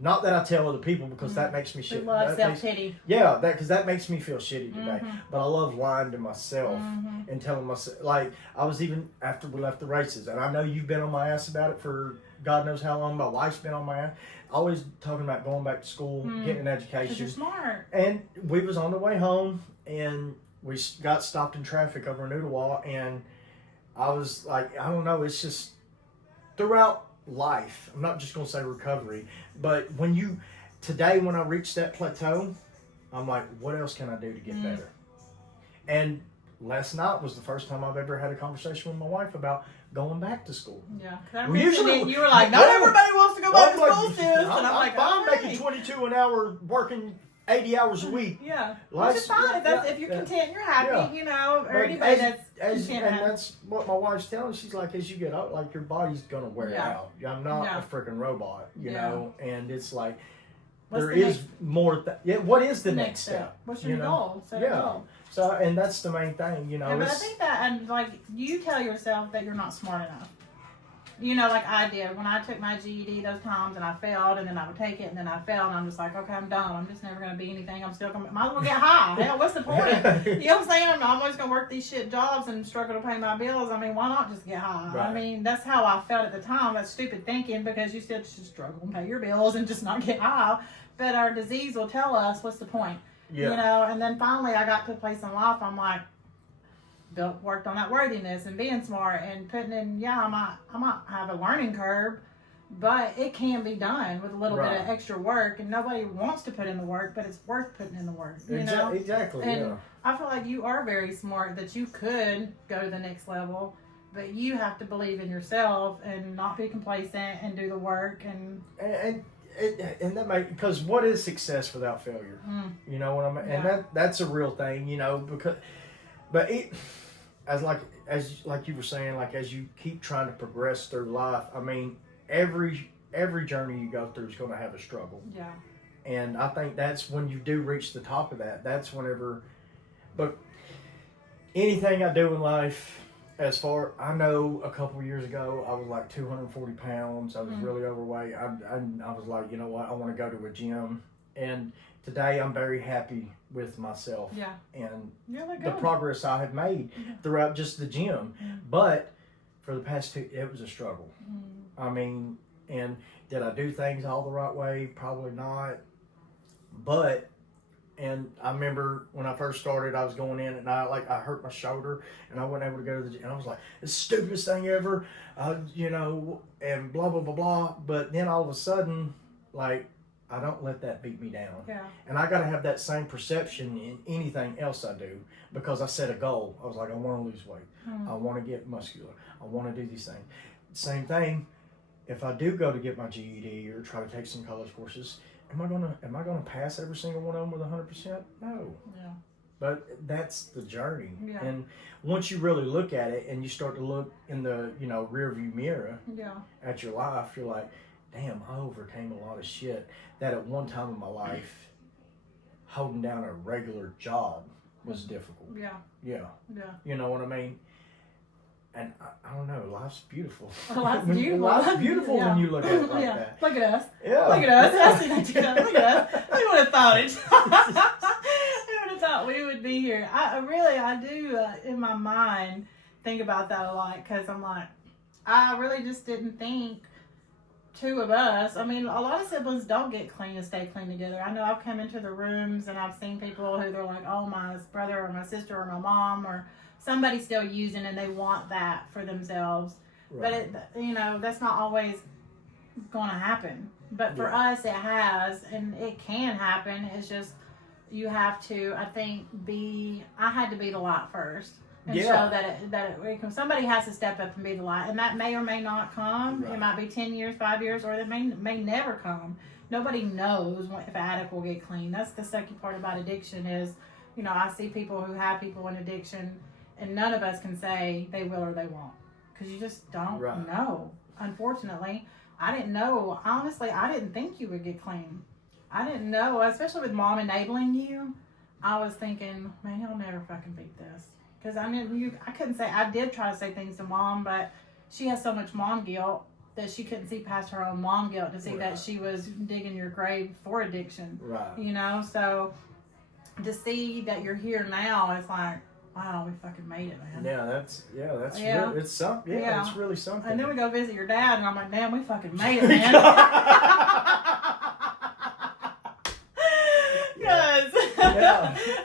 Not that I tell other people because that makes me shit. We love self-pity. Yeah, because that makes me feel shitty today. But I love lying to myself and telling myself, like, I was even after we left the races, and I know you've been on my ass about it for God knows how long. My wife's been on my ass. Always talking about going back to school, getting an education. Because you're smart. And we was on the way home, and we got stopped in traffic over in Ooltewah, and I was like, I don't know, it's just throughout life, I'm not just going to say recovery, but today when I reached that plateau, I'm like, what else can I do to get better? And last night was the first time I've ever had a conversation with my wife about going back to school. Yeah. Usually you were like, not everybody wants to go back to school, sis. And I'm like, I'm making $22 an hour working 80 hours a week. Yeah. Which is fine. If you're content, you're happy, or anybody that's content. And that's what my wife's telling me. She's like, as you get up, like, your body's going to wear out. I'm not a freaking robot, you know? And it's like, there is more. What is the next step? What's your goal? Set a goal. So, and that's the main thing, Yeah, but I think that, and like, you tell yourself that you're not smart enough. Like I did when I took my GED those times and I failed, and then I would take it and then I failed, and I'm just like, okay, I'm done. I'm just never going to be anything. I'm still going to, might as well get high. Hell, what's the point? You know what I'm saying? I'm always going to work these shit jobs and struggle to pay my bills. I mean, why not just get high? Right. That's how I felt at the time. That's stupid thinking because you still should struggle and pay your bills and just not get high. But our disease will tell us what's the point. Yeah. And then finally I got to a place in life, I'm like, worked on that worthiness and being smart and putting in, I might have a learning curve, but it can be done with a little bit of extra work, and nobody wants to put in the work, but it's worth putting in the work, know? Exactly, and I feel like you are very smart, that you could go to the next level, but you have to believe in yourself and not be complacent and do the work and that because what is success without failure? You know what I mean? Yeah. And that's a real thing, but as you were saying, like, as you keep trying to progress through life, I mean, every journey you go through is going to have a struggle. Yeah. And I think that's when you do reach the top of that. That's whenever, but anything I do in life, I know a couple of years ago, I was like 240 pounds. I was really overweight. I was like, you know what? I want to go to a gym. And today I'm very happy with myself. Yeah. And the progress I have made throughout just the gym. But for the past it was a struggle. I mean, and did I do things all the right way? Probably not. But And I remember when I first started, I was going in and I hurt my shoulder and I wasn't able to go to the gym. And I was like, it's the stupidest thing ever, and blah, blah, blah, blah. But then all of a sudden, like, I don't let that beat me down. Yeah. And I got to have that same perception in anything else I do because I set a goal. I was like, I want to lose weight. I want to get muscular. I want to do these things. Same thing, if I do go to get my GED or try to take some college courses, am I gonna pass every single one of them with 100%? No. Yeah. But that's the journey. Yeah. And once you really look at it and you start to look in the rear view mirror at your life, you're like, damn, I overcame a lot of shit that at one time in my life, holding down a regular job was difficult. Yeah. Yeah. Yeah. You know what I mean? And I don't know, life's beautiful. Life's beautiful. Life's beautiful when you look at it like yeah. that. Look at us. Yeah. Look at us. I see that together. Look at us. Who would have thought it? Who would have thought we would be here? I do, in my mind, think about that a lot because I'm like, I really just didn't think two of us. I mean, a lot of siblings don't get clean and stay clean together. I know I've come into the rooms and I've seen people who they're like, oh, my brother or my sister or my mom or somebody's still using and they want that for themselves. Right. But that's not always going to happen. But for us, it has, and it can happen. It's just you have to, I think, I had to be the light first and show that somebody has to step up and be the light, and that may or may not come. Right. It might be 10 years, 5 years, or it may never come. Nobody knows if an addict will get clean. That's the second part about addiction is, I see people who have people in addiction. And none of us can say they will or they won't. Because you just don't know. Unfortunately, I didn't know. Honestly, I didn't think you would get clean. I didn't know, especially with mom enabling you. I was thinking, man, he'll never fucking beat this. Because I couldn't say, I did try to say things to mom, but she has so much mom guilt that she couldn't see past her own mom guilt to see that she was digging your grave for addiction. Right. So to see that you're here now, it's like, wow, we fucking made it, man. Yeah, that's really, it's something. Yeah, it's really something. And then we go visit your dad, and I'm like, damn, we fucking made it, man. Because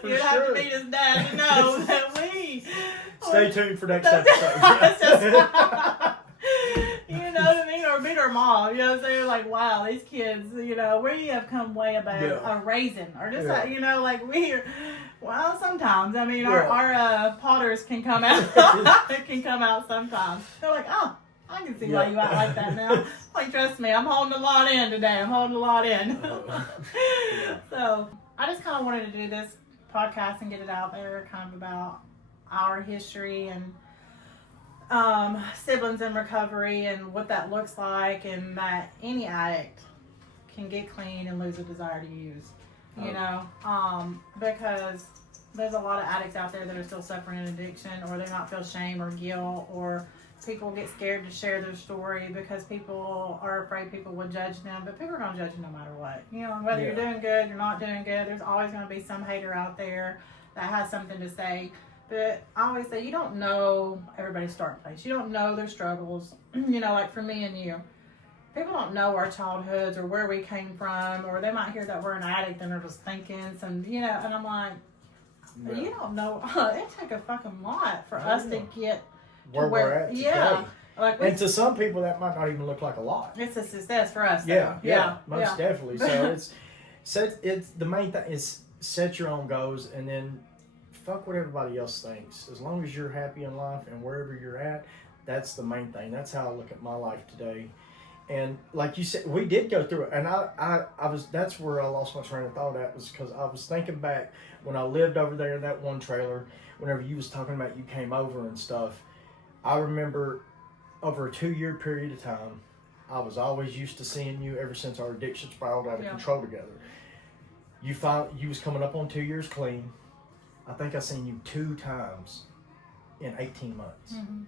you'd have to meet his dad to know that we. Stay tuned for next episode. You know what I mean? Or meet our mom. You know what I'm saying? Like, wow, these kids, we have come way above a raisin. Or just, like we're. Well, sometimes. I mean, our Potters can come out. Can come out sometimes. They're like, oh, I can see why you act like that now. Like, trust me, I'm holding a lot in today. So, I just kind of wanted to do this podcast and get it out there, kind of about our history and siblings in recovery and what that looks like, and that any addict can get clean and lose a desire to use. Because there's a lot of addicts out there that are still suffering an addiction, or they not feel shame or guilt, or people get scared to share their story because people are afraid people will judge them. But people are going to judge you no matter what. Whether you're doing good, you're not doing good, there's always going to be some hater out there that has something to say. But I always say, you don't know everybody's start place. You don't know their struggles. Like for me and you. People don't know our childhoods or where we came from, or they might hear that we're an addict and they're just thinking some, and I'm like, you don't know. It took a fucking lot for us to get where we're at today. Yeah. And to some people, that might not even look like a lot. It's a success for us. Most definitely. So it's the main thing is set your own goals, and then fuck what everybody else thinks. As long as you're happy in life and wherever you're at, that's the main thing. That's how I look at my life today. And like you said, we did go through it, and I was, that's where I lost my train of thought at, was because I was thinking back when I lived over there in that one trailer, whenever you was talking about you came over and stuff. I remember over a 2-year period of time, I was always used to seeing you ever since our addiction spiraled out of control together. You was coming up on 2 years clean. I think I seen you 2 times in 18 months. Mm-hmm.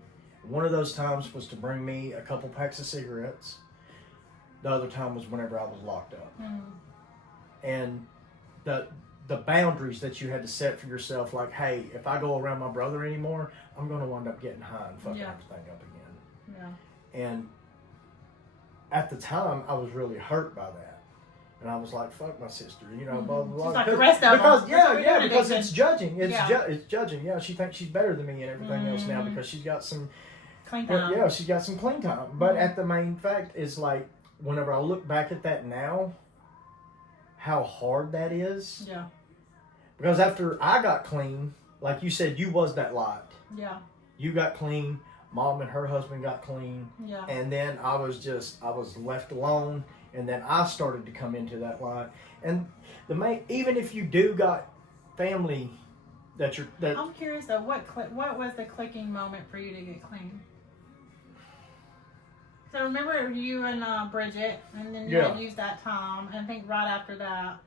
One of those times was to bring me a couple packs of cigarettes. The other time was whenever I was locked up. Mm. And the boundaries that you had to set for yourself, like, hey, if I go around my brother anymore, I'm going to wind up getting high and fucking everything up again. Yeah. And at the time, I was really hurt by that. And I was like, fuck my sister, you know, blah, blah, blah. She's like the rest of them. Because it's judging. It's Yeah. it's judging. Yeah, she thinks she's better than me and everything else now because she's got some clean time. Yeah, she's got some clean time. But at the main fact is like, whenever I look back at that now, how hard that is. Yeah. Because after I got clean, like you said, you was that light. Yeah. You got clean. Mom and her husband got clean. Yeah. And then I was left alone. And then I started to come into that light. And even if you do got family I'm curious though, what was the clicking moment for you to get clean? So remember you and Bridget, and then you had used that time, and I think right after that.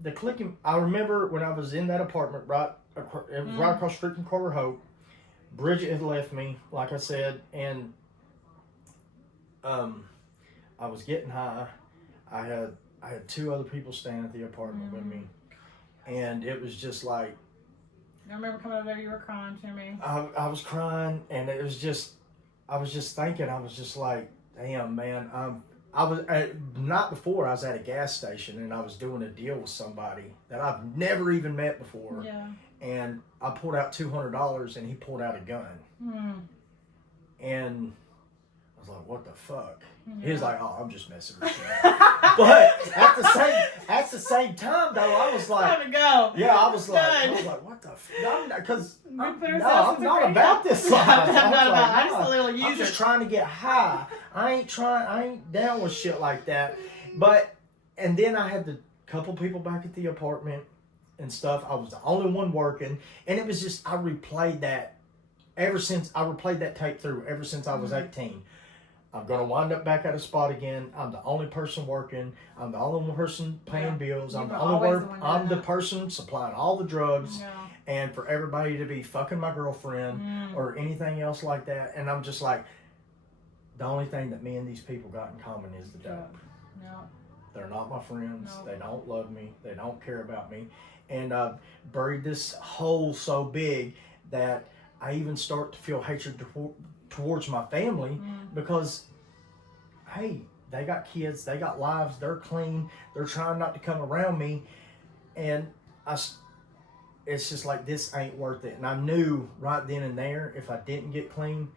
The clicking, I remember when I was in that apartment, it was right across the street from Carter Hope. Bridget had left me, like I said, and I was getting high. I had two other people staying at the apartment with me, and it was just like. I remember coming over there, you were crying to me. I was crying, and it was just, I was just thinking, I was just like, damn, man, I was not before. I was at a gas station, and I was doing a deal with somebody that I've never even met before. Yeah. And I pulled out $200, and he pulled out a gun. And I was like, what the fuck? Yeah. He was like, oh, I'm just messing with you. But at the same time, though, I was like, time to go. Yeah, I was like, what the fuck? Because I'm not about this life. I just literally use I'm just trying to get high. I ain't down with shit like that. And then I had the couple people back at the apartment and stuff. I was the only one working, and it was just I replayed that tape through ever since I was 18. I'm going to wind up back at a spot again. I'm the only person working. I'm the only person paying bills. I'm the person supplying all the drugs. Yeah. And for everybody to be fucking my girlfriend or anything else like that. And I'm just like, the only thing that me and these people got in common is the dope. Yeah. They're not my friends. No. They don't love me. They don't care about me. And I've buried this hole so big that I even start to feel hatred towards my family because, hey, they got kids, they got lives, they're clean, they're trying not to come around me, and it's just like, this ain't worth it. And I knew right then and there, if I didn't get clean,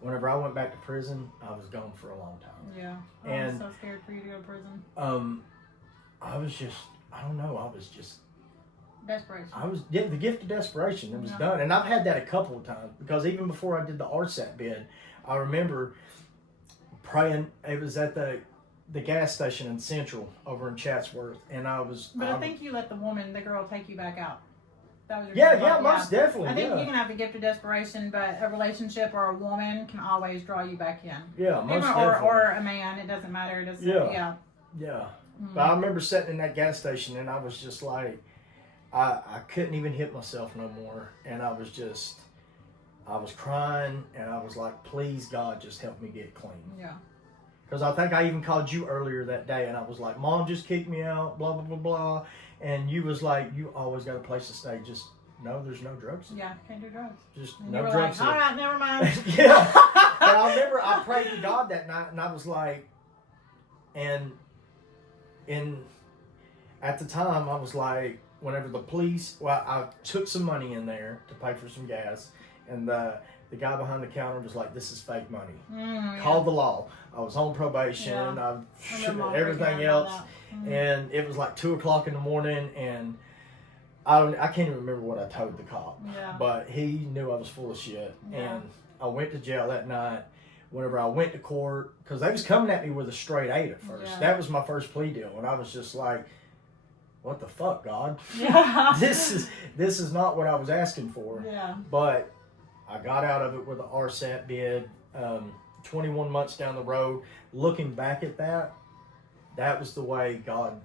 whenever I went back to prison, I was gone for a long time. Yeah, I was so scared for you to go to prison. I was just desperation. The gift of desperation. It was done. And I've had that a couple of times because even before I did the RSAT bid, I remember praying. It was at the gas station in Central over in Chatsworth. And I think you let the girl take you back out. That was most definitely. I think you can have the gift of desperation, but a relationship or a woman can always draw you back in. Yeah, most definitely. Or a man. It doesn't matter. It doesn't, yeah. But I remember sitting in that gas station and I was just like, I couldn't even hit myself no more, and I was crying, and I was like, please God, just help me get clean. Yeah. Because I think I even called you earlier that day, and I was like, Mom just kicked me out, blah, blah, blah, blah, and you was like, you always got a place to stay, just, no, there's no drugs. Yeah, can't do drugs. Just and no you were drugs. Like, all right, never mind. Yeah. But I remember I prayed to God that night, and I was like, at the time, I was like, whenever the police, I took some money in there to pay for some gas, and the guy behind the counter was like, this is fake money. Called the law. I was on probation, everything else, and it was like 2:00 in the morning, and I can't even remember what I told the cop, but he knew I was full of shit, and I went to jail that night. Whenever I went to court, because they was coming at me with a straight 8 at first. Yeah. That was my first plea deal, and I was just like, what the fuck, God? Yeah. This is not what I was asking for. Yeah. But I got out of it with an RSAT bid. 21 months down the road, looking back at that was the way God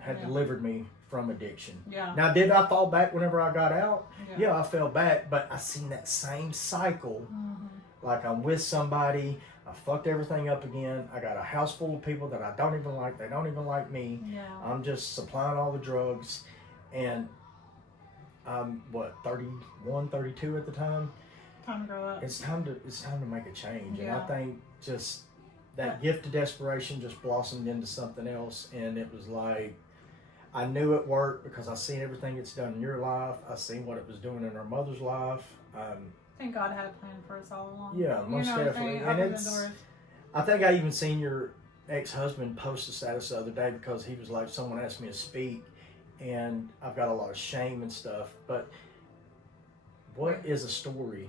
had delivered me from addiction. Yeah. Now, did I fall back whenever I got out? Yeah, I fell back, but I seen that same cycle. Like, I'm with somebody, I fucked everything up again. I got a house full of people that I don't even like. They don't even like me. Yeah. I'm just supplying all the drugs. And I'm, 31, 32 at the time? Time to grow up. It's time to make a change. Yeah. And I think just that gift of desperation just blossomed into something else, and it was like I knew it worked because I seen everything it's done in your life. I seen what it was doing in our mother's life. I think God had a plan for us all along. Yeah, most definitely. And I think I even seen your ex-husband post a status the other day because he was like, someone asked me to speak, and I've got a lot of shame and stuff. But what is a story?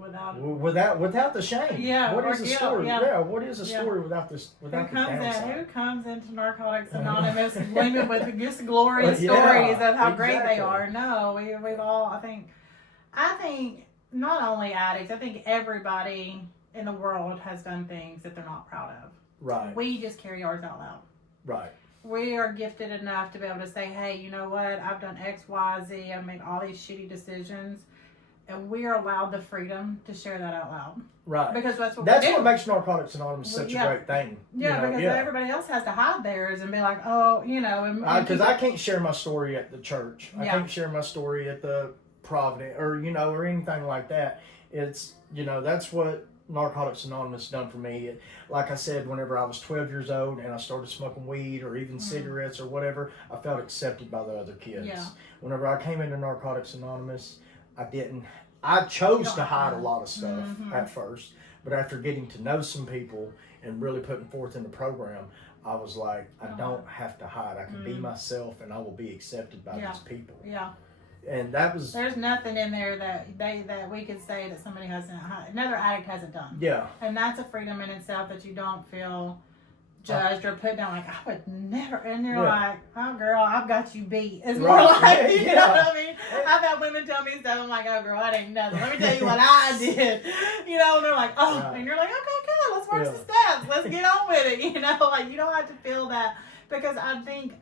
Without the shame. Yeah. What is a guilt, story? Yeah. Yeah. What is a story without this? Without who the downside? Who comes into Narcotics Anonymous gleaming with just glorious stories of how great they are? No, we've all. I think not only addicts. I think everybody in the world has done things that they're not proud of. Right. We just carry ours out loud. Right. We are gifted enough to be able to say, hey, you know what? I've done X, Y, Z. I've made all these shitty decisions. And we are allowed the freedom to share that out loud. Right. Because that's what makes Narcotics Anonymous such a great thing. Yeah, because everybody else has to hide theirs and be like, oh, Because I can't share my story at the church. I Yeah. can't share my story at the Providence or anything like that. It's, that's what Narcotics Anonymous done for me. Like I said, whenever I was 12 years old and I started smoking weed or even cigarettes or whatever, I felt accepted by the other kids. Yeah. Whenever I came into Narcotics Anonymous, I chose to hide a lot of stuff at first, but after getting to know some people and really putting forth in the program, I was like, I don't have to hide. I can be myself and I will be accepted by these people. Yeah. And that was... There's nothing in there that we could say that somebody hasn't, another addict hasn't done. Yeah. And that's a freedom in itself that you don't feel judged or put down like, I would never, and you're like, oh girl, I've got you beat. It's more like, you know what I mean? I've had women tell me stuff, I'm like, oh girl, that ain't nothing. Let me tell you what I did. And they're like, oh, and you're like, okay, good, let's work the steps. Let's get on with it. Like you don't have to feel that, because I think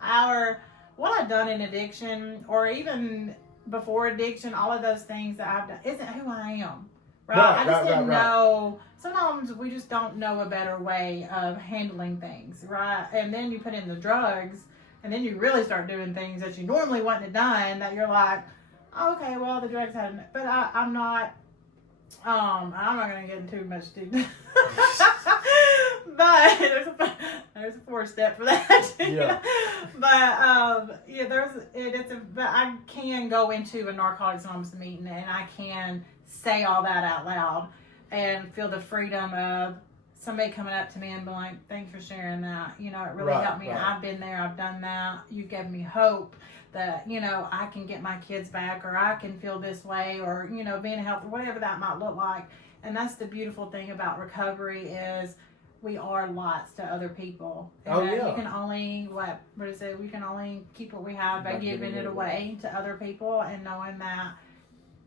what I've done in addiction or even before addiction, all of those things that I've done isn't who I am. Right? I just didn't know. Sometimes we just don't know a better way of handling things, right? And then you put in the drugs, and then you really start doing things that you normally wouldn't have done. That you're like, oh, okay, well, the drugs had, but I'm not. I'm not gonna get into too much detail. But there's a 4-step for that. Yeah. But but I can go into a Narcotics Anonymous meeting and I can say all that out loud and feel the freedom of somebody coming up to me and being like, thanks for sharing that. It really helped me. Right. I've been there. I've done that. You've given me hope that, I can get my kids back, or I can feel this way, or, being healthy, whatever that might look like. And that's the beautiful thing about recovery is we are lots to other people. And you can only, we can only keep what we have by giving it away to other people, and knowing that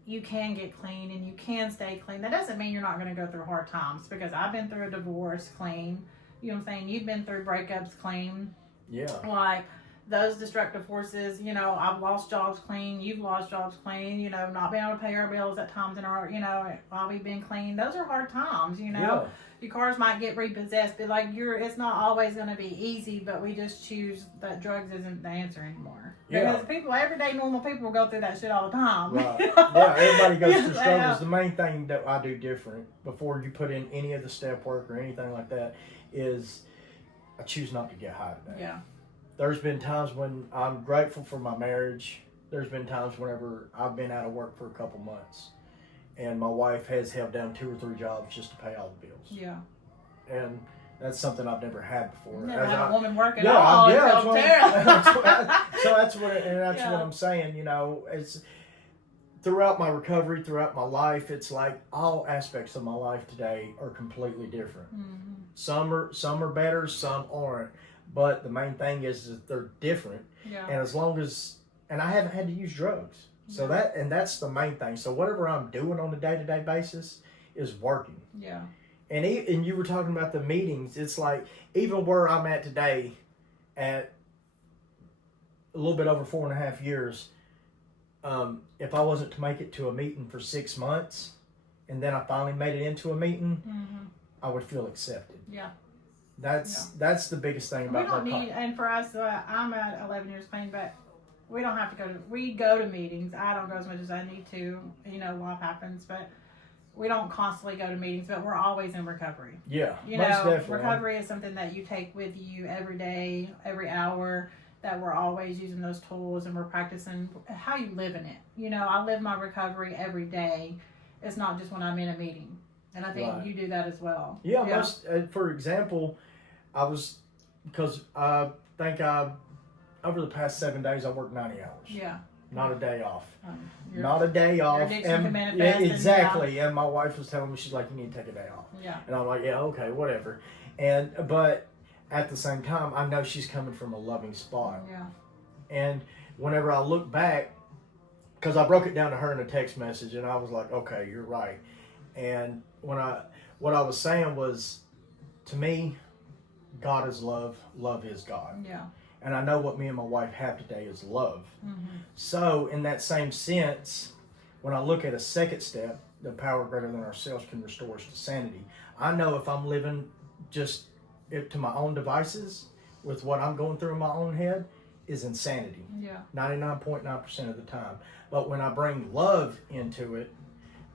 you can get clean and you can stay clean. That doesn't mean you're not going to go through hard times, because I've been through a divorce clean. You know what I'm saying? You've been through breakups clean. Yeah. Like those destructive forces, I've lost jobs clean. You've lost jobs clean. Not being able to pay our bills at times in our, while we've been clean. Those are hard times, Yeah. Your cars might get repossessed, but it's not always going to be easy, but we just choose that drugs isn't the answer anymore. Yeah. Because everyday normal people go through that shit all the time. Right. Yeah, everybody goes through struggles. The main thing that I do different before you put in any of the step work or anything like that is I choose not to get high today. Yeah. There's been times when I'm grateful for my marriage. There's been times whenever I've been out of work for a couple months, and my wife has held down 2 or 3 jobs just to pay all the bills. Yeah. And that's something I've never had before. Never had a woman work at all. So that's what I'm saying. It's throughout my recovery, throughout my life. It's like all aspects of my life today are completely different. Mm-hmm. Some are better, some aren't. But the main thing is that they're different. Yeah. And I haven't had to use drugs. So that's the main thing. So whatever I'm doing on a day-to-day basis is working. Yeah. And you were talking about the meetings. It's like, even where I'm at today, at a little bit over 4.5 years, if I wasn't to make it to a meeting for 6 months, and then I finally made it into a meeting, I would feel accepted. Yeah. That's the biggest thing about we don't need, and for us, I'm at 11 years clean, but we don't have to we go to meetings. I don't go as much as I need to, life happens, but we don't constantly go to meetings, but we're always in recovery. Yeah, You most know, definitely. recovery is something that you take with you every day, every hour, that we're always using those tools and we're practicing how you live in it. You know, I live my recovery every day. It's not just when I'm in a meeting. And I think Right. you do that as well. Yeah, most, for example, because I think over the past 7 days, I worked 90 hours. Yeah. Not a day off. Your- Not a day off. addiction And, can manifest yeah, and, exactly. And my wife was telling me, she's like, you need to take a day off. Yeah. And I'm like, yeah, okay, whatever. But at the same time, I know she's coming from a loving spot. Yeah. And whenever I look back, because I broke it down to her in a text message, and I was like, okay, you're right. And what I was saying was, to me, God is love. Love is God. Yeah. And I know what me and my wife have today is love. Mm-hmm. So in that same sense, when I look at a second step, the power greater than ourselves can restore us to sanity. I know if I'm living just to my own devices with what I'm going through in my own head is insanity. Yeah. 99.9% of the time. But when I bring love into it,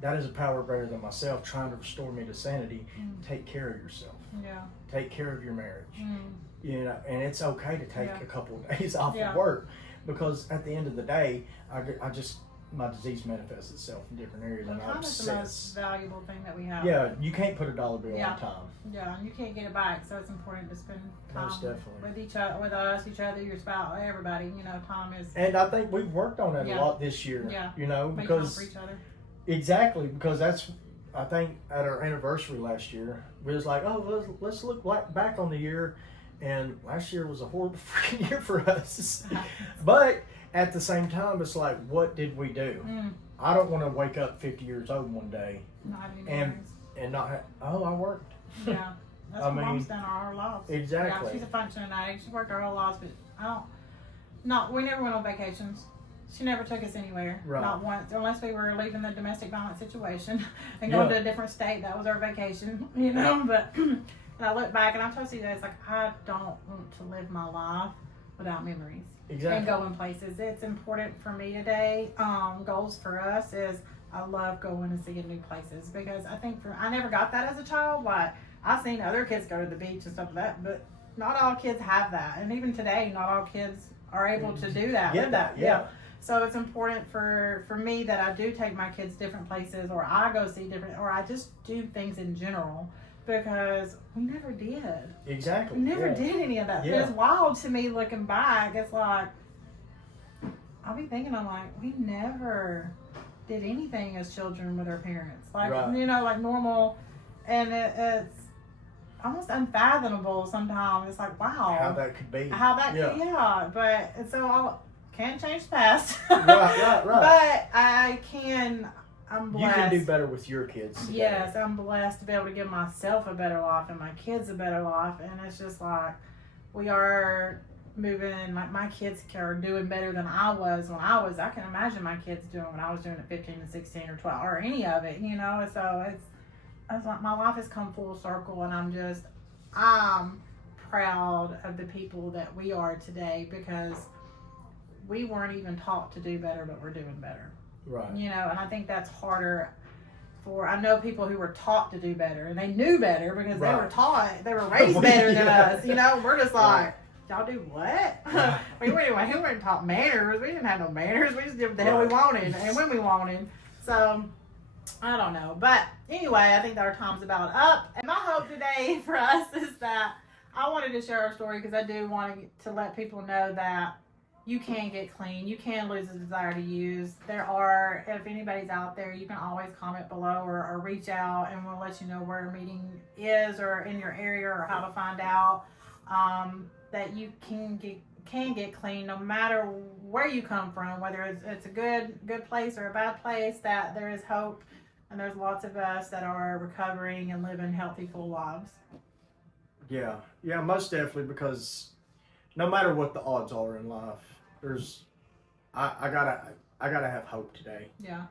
that is a power greater than myself trying to restore me to sanity. Take care of yourself. Yeah. Take care of your marriage. Mm. You know, and it's okay to take Yeah. a couple of days off Yeah. of work, because at the end of the day, I just my disease manifests itself in different areas, Well, and I'm time is the most obsessed. valuable thing that we have. Yeah, you can't put a dollar bill Yeah. on time. Yeah, and you can't get it back, so it's important to spend time Most definitely. with each other, with us, each other, your spouse, everybody. You know, time is. And I think we've worked on that Yeah. a lot this year. Yeah. You know, Make time because for each other. exactly because I think at our anniversary last year, we was like, oh, let's look back on the year, and last year was a horrible freaking year for us. But at the same time, it's like, what did we do? I don't want to wake up 50 years old one day Not having any And- memories. and not have, I worked. Yeah, that's I what Mom's mean, done our whole lives. Exactly. Yeah, she's a functioning addict. She's worked our whole lives, but we never went on vacations. She never took us anywhere, Right. not once, unless we were leaving the domestic violence situation and going Yeah. to a different state. That was our vacation, you know. But and I look back and I told you guys, like, I don't want to live my life without memories Exactly. and going places. It's important for me today. Goals for us is I love going and seeing new places, because I think I never got that as a child. Like, I've seen other kids go to the beach and stuff like that, but not all kids have that. And even today, not all kids are able to do that. Get live that, yeah. So it's important for me that I do take my kids different places, or I go see different, or I just do things in general, because we never did. Exactly. We never yeah. did any of that. Yeah. It's wild to me looking back. It's like, I'll be thinking, I'm like, we never did anything as children with our parents. Like, Right. you know, like normal. And it's almost unfathomable sometimes. It's like, wow. How that could be. How that Yeah. could, yeah. But, and so I can't change the past. Right. But I can, I'm You blessed. can do better with your kids today. Yes, I'm blessed to be able to give myself a better life and my kids a better life. And it's just like, we are moving, my kids are doing better than I was when I can imagine my kids doing what I was doing at 15 and 16 or 12 or any of it, you know. So it's like my life has come full circle, and I'm proud of the people that we are today, because we weren't even taught to do better, but we're doing better. Right. You know, and I think that's harder I know people who were taught to do better, and they knew better because they were Right. taught, they were raised better than Yeah. us. You know, we're just like, Right. y'all do what? Right. we weren't taught manners. We didn't have no manners. We just did what the hell we Right. wanted and when we wanted. So, I don't know. But anyway, I think that our time's about up. And my hope today for us is that I wanted to share our story, because I do want to let people know that you can get clean. You can lose the desire to use. If anybody's out there, you can always comment below or reach out, and we'll let you know where a meeting is or in your area, or how to find out that you can get clean no matter where you come from, whether it's a good place or a bad place, that there is hope, and there's lots of us that are recovering and living healthy, full lives. Yeah, most definitely, because no matter what the odds are in life, I gotta have hope today. Yeah.